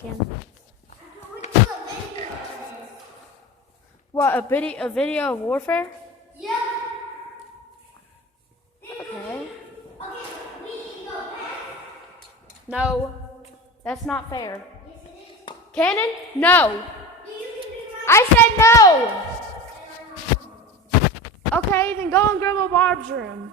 can. What, a video of warfare? Yeah. Okay. Okay, we can go back. No, that's not fair. Yes, it is. Cannon? No. You can be right. I said no. Okay, then go in Grandma Barb's room.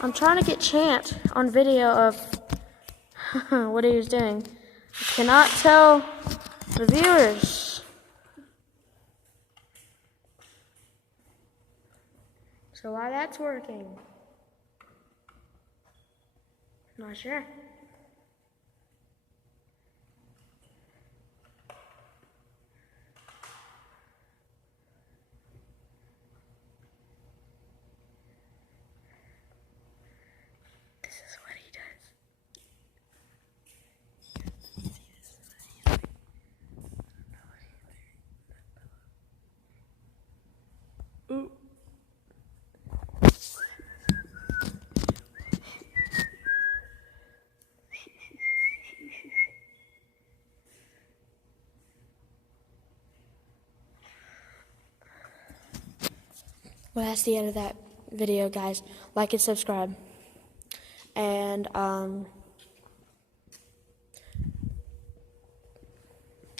I'm trying to get Chant on video of what he was doing. I cannot tell the viewers. So why that's working? Not sure. This is what he does. Ooh. Well, that's the end of that video, guys. Like and subscribe. And, never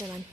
mind.